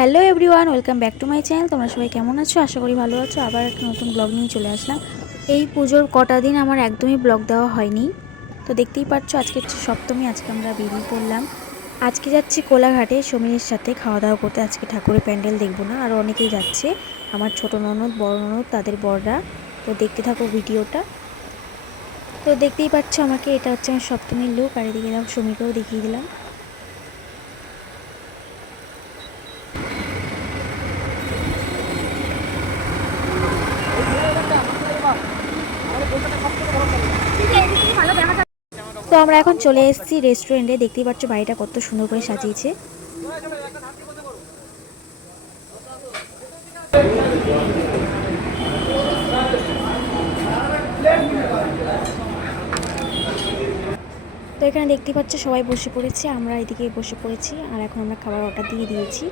Hello everyone, welcome back to my channel. তোমরা সবাই কেমন আছো? আশা করি ভালো আছো। আবার একটা নতুন ব্লগ নিয়ে চলে আসলাম। এই পুজোর কটা দিন আমার একদমই ব্লগ দেওয়া হয়নি। তো দেখতেই পাচ্ছ আজকে হচ্ছে সপ্তমী। আজকে আমরা বেরিয়ে পড়লাম। আজকে যাচ্ছি কোলাঘাটে সমীরের সাথে খাওয়া দাওয়া করতে। আজকে ঠাকুরের প্যান্ডেল দেখবো না, আরও অনেকেই যাচ্ছে, আমার ছোট ননদ, বড় ননদ, তাদের বড়রা। তো দেখতে থাকো ভিডিওটা। তো দেখতেই পাচ্ছ আমাকে, এটা হচ্ছে আমার সপ্তমীর লুক। আর এদিকে দেখো সমীরকেও দেখিয়ে দিলাম। তো আমরা এখন চলে এসেছি রেস্টুরেন্টে। দেখতেই পাচ্ছ বাড়িটা কত সুন্দর করে সাজিয়েছে। তো এখানে দেখতেই পাচ্ছ সবাই বসে পড়েছে, আমরা এদিকে বসে পড়েছি। আর এখন আমরা খাবার অর্ডার দিয়ে দিয়েছি।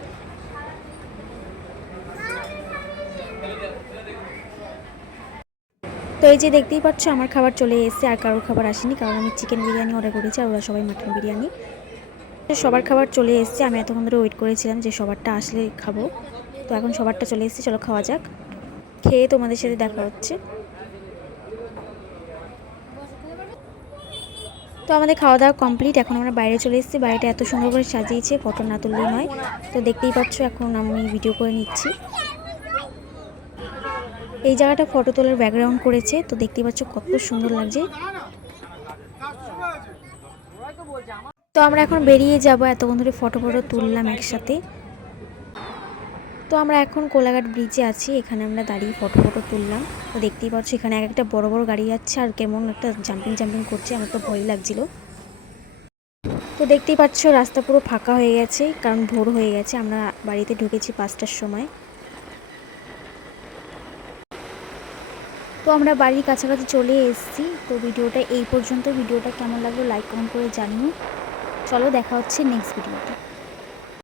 তো এই যে দেখতেই পাচ্ছ আমার খাবার চলে এসেছে, আর কারোর খাবার আসেনি, কারণ আমি চিকেন বিরিয়ানি অর্ডার করেছি আর ওরা সবাই মাটন বিরিয়ানি। সবার খাবার চলে এসেছে। আমি এতক্ষণ ধরে ওয়েট করেছিলাম যে সবারটা আসলে খাবো। তো এখন সবারটা চলে এসেছে, চলো খাওয়া যাক। খেয়ে তোমাদের সাথে দেখা হচ্ছে। তো আমাদের খাওয়া দাওয়া কমপ্লিট। এখন আমরা বাইরে চলে এসেছি। বাড়িটা এত সুন্দর করে সাজিয়েছে, ফটো না তুললেই নয়। তো দেখতেই পাচ্ছ এখন আমি ভিডিও করে নিচ্ছি। এই জায়গাটা ফটো তোলার ব্যাকগ্রাউন্ড করেছে। তো দেখতেই পাচ্ছ কত সুন্দর লাগছে। তো আমরা এখন বেরিয়ে যাব। এতক্ষণ ধরে ফটো তুললাম একসাথে। তো আমরা এখন কোলাঘাট ব্রিজে আছি, এখানে আমরা দাঁড়িয়ে ফটো তুললাম। তো দেখতেই পাচ্ছ এখানে একটা বড় বড় গাড়ি যাচ্ছে, আর কেমন একটা জাম্পিং করছে, আমার তো ভয় লাগছিল। তো দেখতেই পাচ্ছ রাস্তা পুরো ফাঁকা হয়ে গেছে, কারণ ভোর হয়ে গেছে। আমরা বাড়িতে ঢুকেছি 5টার সময়। তো আমরা বাড়ির কাছাকাছি চলে এসেছি। তো ভিডিওটা এই পর্যন্ত। ভিডিওটা কেমন লাগলো লাইক কমেন্ট করে জানিও। চলো দেখা হচ্ছে নেক্সট ভিডিওতে।